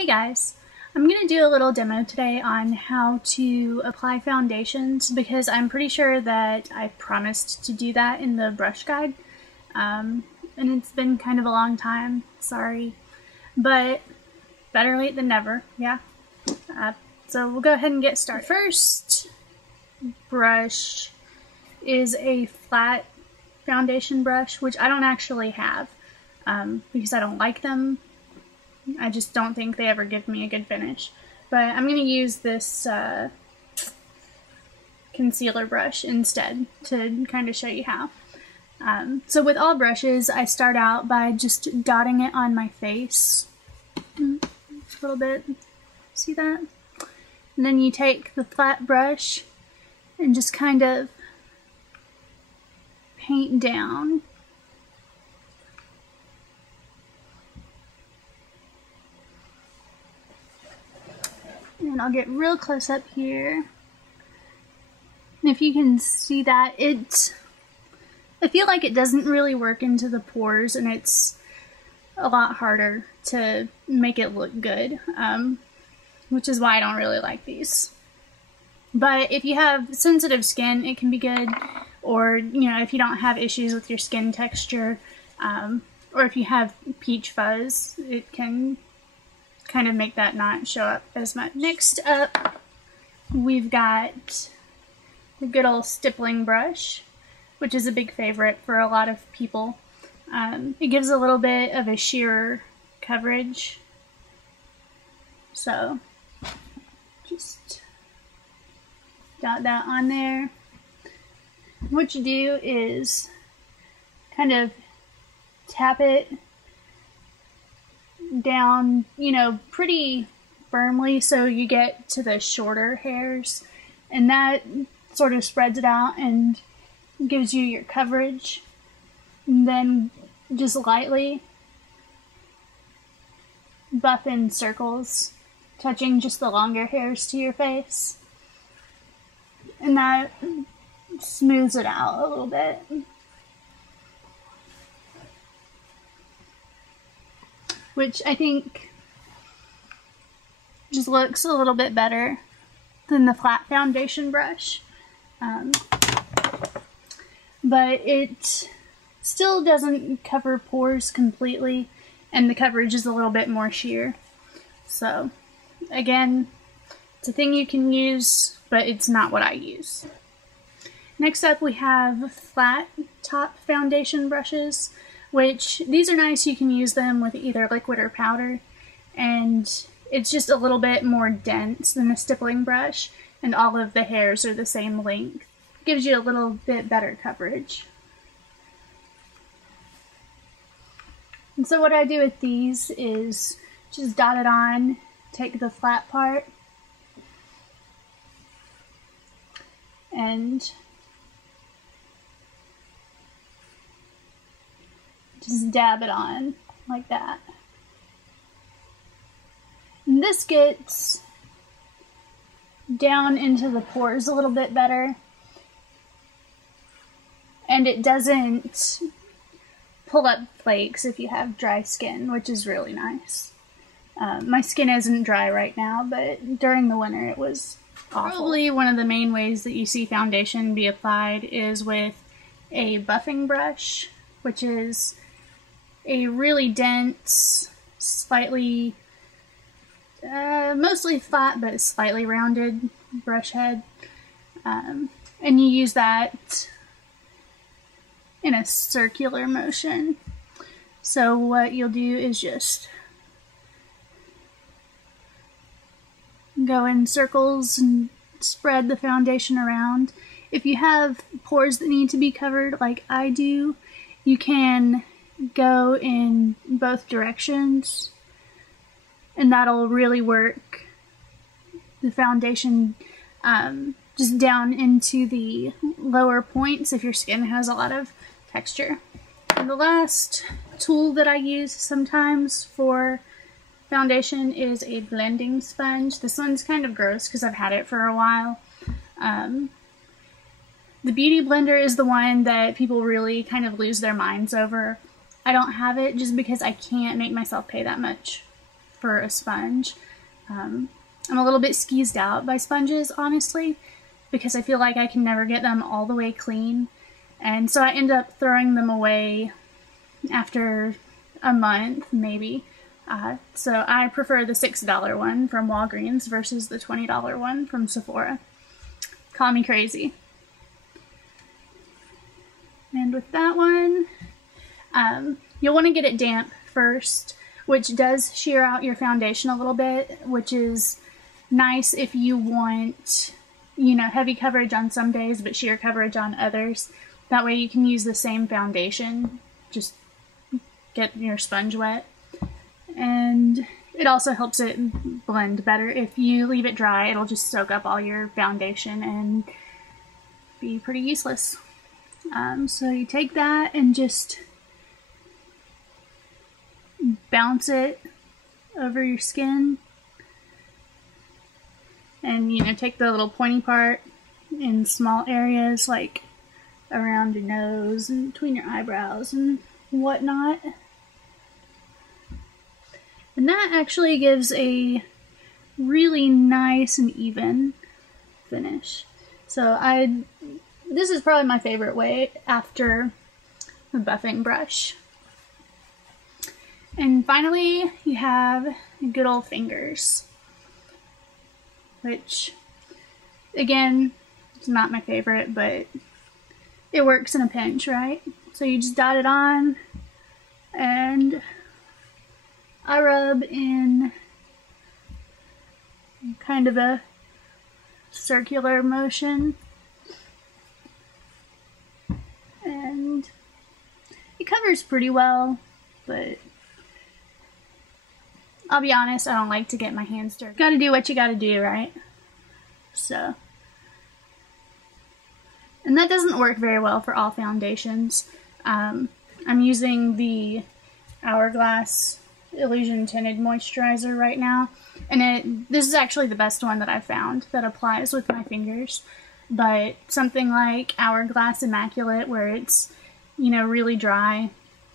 Hey guys, I'm going to do a little demo today on how to apply foundations because I'm pretty sure that I promised to do that in the brush guide, and it's been kind of a long time, sorry, but better late than never, yeah. So we'll go ahead and get started. First brush is a flat foundation brush, which I don't actually have because I don't like them. I just don't think they ever give me a good finish. But I'm going to use this concealer brush instead to kind of show you how. So with all brushes, I start out by just dotting it on my face. A little bit. See that? And then you take the flat brush and just kind of paint down. And I'll get real close up here. And if you can see that, I feel like it doesn't really work into the pores, and it's a lot harder to make it look good, which is why I don't really like these. But if you have sensitive skin, it can be good, or if you don't have issues with your skin texture, or if you have peach fuzz, it can kind of make that not show up as much. Next up, we've got the good old stippling brush, which is a big favorite for a lot of people. It gives a little bit of a sheer coverage. So just dot that on there. What you do is kind of tap it down, pretty firmly so you get to the shorter hairs, and that sort of spreads it out and gives you your coverage. And then just lightly buff in circles, touching just the longer hairs to your face, and that smooths it out a little bit. Which I think just looks a little bit better than the flat foundation brush. But it still doesn't cover pores completely, and the coverage is a little bit more sheer. So again, it's a thing you can use, but it's not what I use. Next up, we have flat top foundation brushes, which these are nice. You can use them with either liquid or powder, and it's just a little bit more dense than the stippling brush, and all of the hairs are the same length. Gives you a little bit better coverage. And so what I do with these is just dot it on, take the flat part, and just dab it on like that. And this gets down into the pores a little bit better, and it doesn't pull up flakes if you have dry skin, which is really nice. My skin isn't dry right now, but during the winter it was awful. Probably one of the main ways that you see foundation be applied is with a buffing brush, which is a really dense, slightly, mostly flat but slightly rounded brush head, and you use that in a circular motion. So what you'll do is just go in circles and spread the foundation around. If you have pores that need to be covered like I do, you can go in both directions, and that'll really work the foundation just down into the lower points if your skin has a lot of texture. And the last tool that I use sometimes for foundation is a blending sponge. This one's kind of gross because I've had it for a while. The Beauty Blender is the one that people really kind of lose their minds over. I don't have it just because I can't make myself pay that much for a sponge. I'm a little bit skeezed out by sponges, honestly, because I feel like I can never get them all the way clean. And so I end up throwing them away after a month, maybe. So I prefer the $6 one from Walgreens versus the $20 one from Sephora. Call me crazy. And with that one, you'll want to get it damp first, which does shear out your foundation a little bit, which is nice if you want, you know, heavy coverage on some days, but sheer coverage on others. That way you can use the same foundation, just get your sponge wet. And it also helps it blend better. If you leave it dry, it'll just soak up all your foundation and be pretty useless. So you take that and just bounce it over your skin. And, you know, take the little pointy part in small areas, like around your nose and between your eyebrows and whatnot. And that actually gives a really nice and even finish. So this is probably my favorite way after the buffing brush. And finally, you have good old fingers, which, again, is not my favorite, but it works in a pinch, right? So you just dot it on, and I rub in kind of a circular motion, and it covers pretty well, but I'll be honest, I don't like to get my hands dirty. Gotta do what you gotta do, right? So, and that doesn't work very well for all foundations. I'm using the Hourglass Illusion Tinted Moisturizer right now, and this is actually the best one that I've found that applies with my fingers. But something like Hourglass Immaculate, where it's, you know, really dry,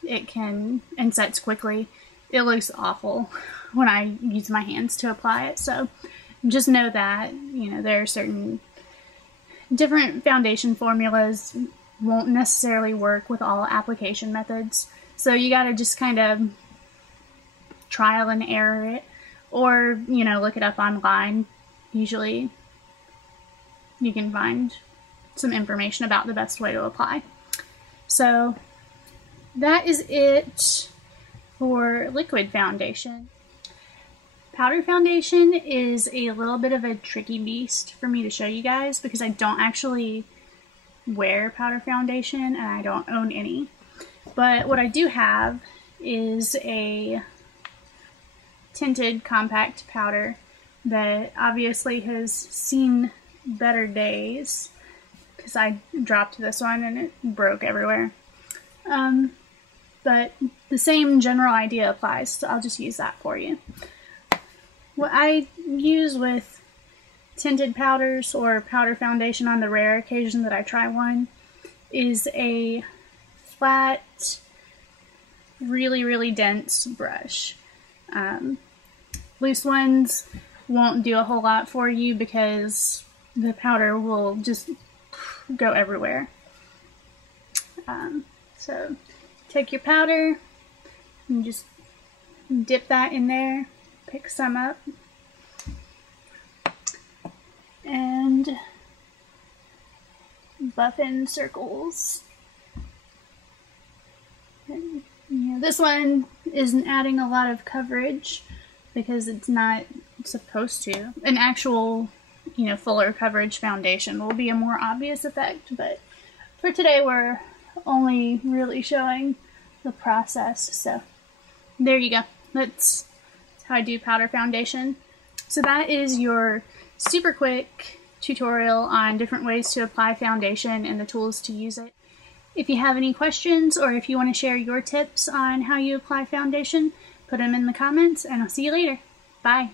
it can, and sets quickly, it looks awful when I use my hands to apply it. So just know that, you know, there are certain different foundation formulas won't necessarily work with all application methods. So you gotta just kind of trial and error it, or, you know, look it up online. Usually you can find some information about the best way to apply. So that is it for liquid foundation. Powder foundation is a little bit of a tricky beast for me to show you guys because I don't actually wear powder foundation and I don't own any. But what I do have is a tinted compact powder that obviously has seen better days because I dropped this one and it broke everywhere. But the same general idea applies, so I'll just use that for you. What I use with tinted powders or powder foundation on the rare occasion that I try one is a flat, really dense brush. Loose ones won't do a whole lot for you because the powder will just go everywhere. So take your powder and just dip that in there, pick some up, and buff in circles. And, you know, this one isn't adding a lot of coverage because it's not supposed to. An actual, you know, fuller coverage foundation will be a more obvious effect, but for today we're only really showing the process. So there you go. That's how I do powder foundation. So that is your super quick tutorial on different ways to apply foundation and the tools to use it. If you have any questions or if you want to share your tips on how you apply foundation, put them in the comments and I'll see you later. Bye.